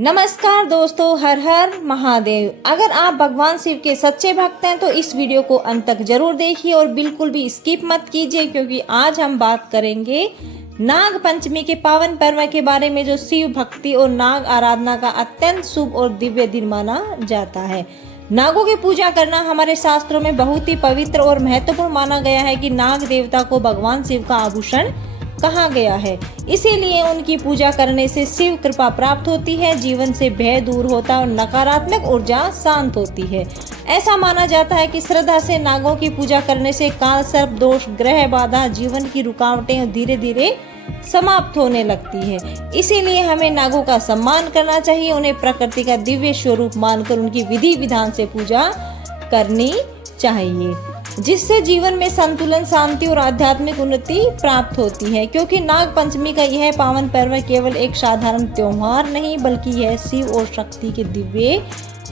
नमस्कार दोस्तों, हर हर महादेव। अगर आप भगवान शिव के सच्चे भक्त हैं तो इस वीडियो को अंत तक जरूर देखिए और बिल्कुल भी स्किप मत कीजिए, क्योंकि आज हम बात करेंगे नाग पंचमी के पावन पर्व के बारे में, जो शिव भक्ति और नाग आराधना का अत्यंत शुभ और दिव्य दिन माना जाता है। नागों की पूजा करना हमारे शास्त्रों में बहुत ही पवित्र और महत्वपूर्ण माना गया है कि नाग देवता को भगवान शिव का आभूषण कहा गया है। इसीलिए उनकी पूजा करने से शिव कृपा प्राप्त होती है, जीवन से भय दूर होता है और नकारात्मक ऊर्जा शांत होती है। ऐसा माना जाता है कि श्रद्धा से नागों की पूजा करने से काल सर्प दोष, ग्रह बाधा, जीवन की रुकावटें धीरे धीरे समाप्त होने लगती है। इसीलिए हमें नागों का सम्मान करना चाहिए, उन्हें प्रकृति का दिव्य स्वरूप मानकर उनकी विधि विधान से पूजा करनी चाहिए, जिससे जीवन में संतुलन, शांति और आध्यात्मिक उन्नति प्राप्त होती है। क्योंकि नाग पंचमी का यह पावन पर्व केवल एक साधारण त्योहार नहीं, बल्कि यह शिव और शक्ति के दिव्य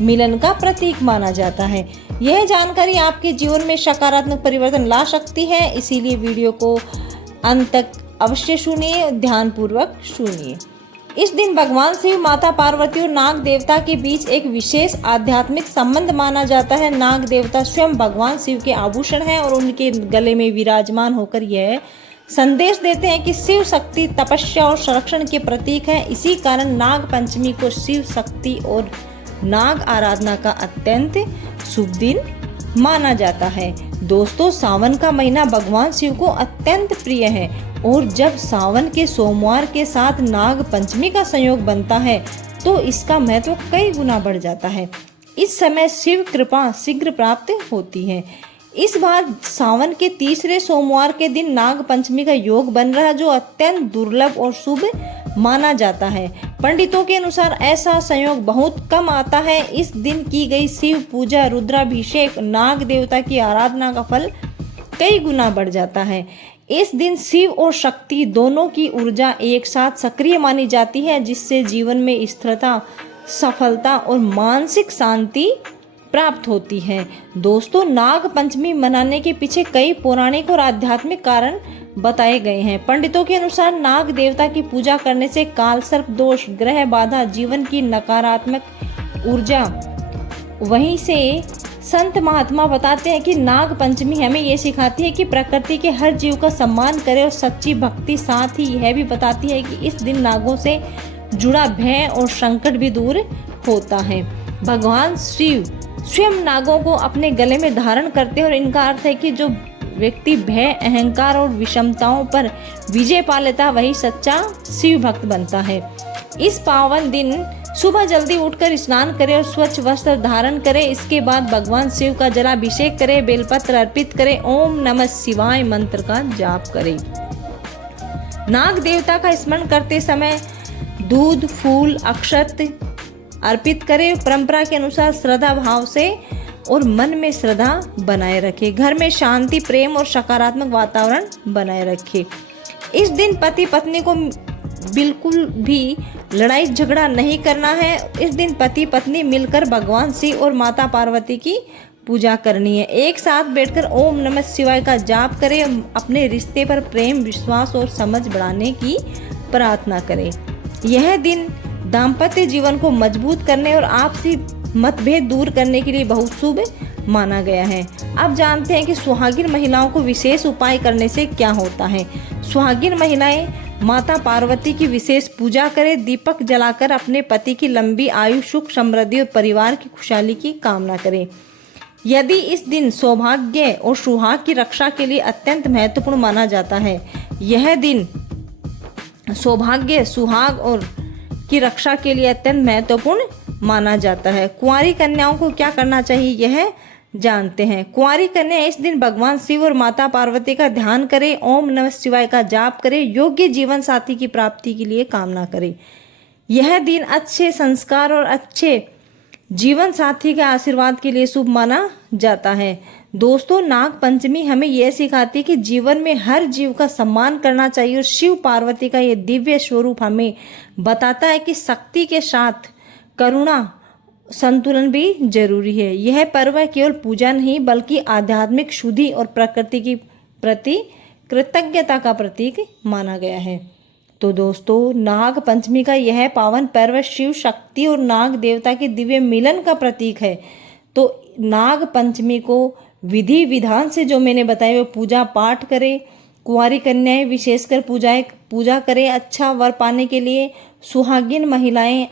मिलन का प्रतीक माना जाता है। यह जानकारी आपके जीवन में सकारात्मक परिवर्तन ला सकती है, इसीलिए वीडियो को अंत तक अवश्य सुनिए, ध्यानपूर्वक सुनिए। इस दिन भगवान शिव, माता पार्वती और नाग देवता के बीच एक विशेष आध्यात्मिक संबंध माना जाता है। नाग देवता स्वयं भगवान शिव के आभूषण हैं और उनके गले में विराजमान होकर यह संदेश देते हैं कि शिव शक्ति, तपस्या और संरक्षण के प्रतीक है। इसी कारण नाग पंचमी को शिव शक्ति और नाग आराधना का अत्यंत शुभ दिन माना जाता है। दोस्तों, सावन का महीना भगवान शिव को अत्यंत प्रिय है और जब सावन के सोमवार के साथ नाग पंचमी का संयोग बनता है तो इसका महत्व कई गुना बढ़ जाता है। इस समय शिव कृपा शीघ्र प्राप्त होती है। इस बार सावन के तीसरे सोमवार के दिन नाग पंचमी का योग बन रहा है, जो अत्यंत दुर्लभ और शुभ माना जाता है। पंडितों के अनुसार ऐसा संयोग बहुत कम आता है। इस दिन की गई शिव पूजा, रुद्राभिषेक, नाग देवता की आराधना का फल कई गुना बढ़ जाता है। इस दिन शिव और शक्ति दोनों की ऊर्जा एक साथ सक्रिय मानी जाती है, जिससे जीवन में स्थिरता, सफलता और मानसिक शांति प्राप्त होती है। दोस्तों, नाग पंचमी मनाने के पीछे कई पौराणिक और आध्यात्मिक कारण बताए गए हैं। पंडितों के अनुसार नाग देवता की पूजा करने से काल सर्प दोष, ग्रह बाधा, जीवन की नकारात्मक ऊर्जा, वहीं से संत महात्मा बताते हैं कि नाग पंचमी हमें ये सिखाती है कि प्रकृति के हर जीव का सम्मान करें और सच्ची भक्ति। साथ ही यह भी बताती है कि इस दिन नागों से जुड़ा भय और संकट भी दूर होता है। भगवान शिव स्वयं नागों को अपने गले में धारण करते हैं और इनका अर्थ है कि जो व्यक्ति भय, अहंकार और विषमताओं पर विजय पा लेता, वही सच्चा शिव भक्त बनता है। इस पावन दिन सुबह जल्दी उठकर स्नान करें और स्वच्छ वस्त्र धारण करें। इसके बाद भगवान शिव का जलाभिषेक करें, बेलपत्र अर्पित करें, ओम नमः शिवाय मंत्र का जाप करें। नाग देवता का स्मरण करते समय दूध, फूल, अक्षत अर्पित करें। परंपरा के अनुसार श्रद्धा भाव से और मन में श्रद्धा बनाए रखें। घर में शांति, प्रेम और सकारात्मक वातावरण बनाए रखें। इस दिन पति पत्नी को बिल्कुल भी लड़ाई झगड़ा नहीं करना है। इस दिन पति पत्नी मिलकर भगवान शिव और माता पार्वती की पूजा करनी है। एक साथ बैठकर ओम नमः शिवाय का जाप करें। अपने रिश्ते पर प्रेम, विश्वास और समझ बढ़ाने की प्रार्थना करें। यह दिन दाम्पत्य जीवन को मजबूत करने और आपसी मतभेद दूर करने के लिए बहुत शुभ माना गया है। अब जानते हैं कि सुहागिन महिलाओं को विशेष उपाय करने से क्या होता है। सुहागिन महिलाएं माता पार्वती की विशेष पूजा करें। दीपक जलाकर अपने पति की लंबी आयु, सुख, समृद्धि और परिवार की खुशहाली की कामना करें। यदि इस दिन सौभाग्य और सुहाग की रक्षा के लिए अत्यंत महत्वपूर्ण माना जाता है। यह दिन सौभाग्य, सुहाग और की रक्षा के लिए अत्यंत महत्वपूर्ण माना जाता है। कुंवारी कन्याओं को क्या करना चाहिए, यह जानते हैं। कुंवारी कन्या इस दिन भगवान शिव और माता पार्वती का ध्यान करें, ओम नमः शिवाय का जाप करें, योग्य जीवन साथी की प्राप्ति के लिए कामना करें। यह दिन अच्छे संस्कार और अच्छे जीवन साथी के आशीर्वाद के लिए शुभ माना जाता है। दोस्तों, नाग पंचमी हमें यह सिखाती है कि जीवन में हर जीव का सम्मान करना चाहिए और शिव पार्वती का यह दिव्य स्वरूप हमें बताता है कि शक्ति के साथ करुणा, संतुलन भी जरूरी है। यह पर्व केवल पूजा नहीं, बल्कि आध्यात्मिक शुद्धि और प्रकृति की प्रति कृतज्ञता का प्रतीक माना गया है। तो दोस्तों, नाग पंचमी का यह पावन पर्व शिव शक्ति और नाग देवता के दिव्य मिलन का प्रतीक है। तो नाग पंचमी को विधि विधान से जो मैंने बताया वो पूजा पाठ करें। कुंवारी कन्याएं विशेषकर पूजा करें अच्छा वर पाने के लिए। सुहागिन महिलाएं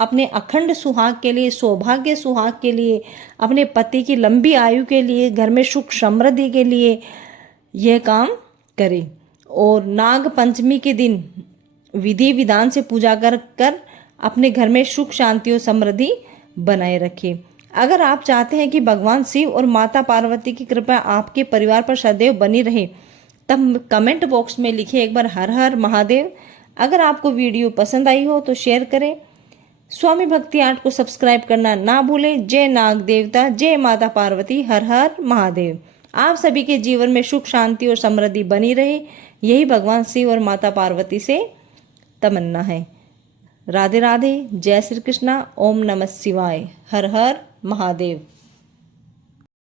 अपने अखंड सुहाग के लिए, सौभाग्य सुहाग के लिए, अपने पति की लंबी आयु के लिए, घर में सुख समृद्धि के लिए यह काम करें। और नाग पंचमी के दिन विधि विधान से पूजा कर अपने घर में सुख शांति और समृद्धि बनाए रखें। अगर आप चाहते हैं कि भगवान शिव और माता पार्वती की कृपा आपके परिवार पर सदैव बनी रहे, तब कमेंट बॉक्स में लिखिए एक बार हर हर महादेव। अगर आपको वीडियो पसंद आई हो तो शेयर करें। स्वामी भक्ति आर्ट को सब्सक्राइब करना ना भूलें। जय नाग देवता, जय माता पार्वती, हर हर महादेव। आप सभी के जीवन में सुख शांति और समृद्धि बनी रहे, यही भगवान शिव और माता पार्वती से तमन्ना है। राधे राधे, जय श्री कृष्णा, ओम नमः शिवाय, हर हर महादेव।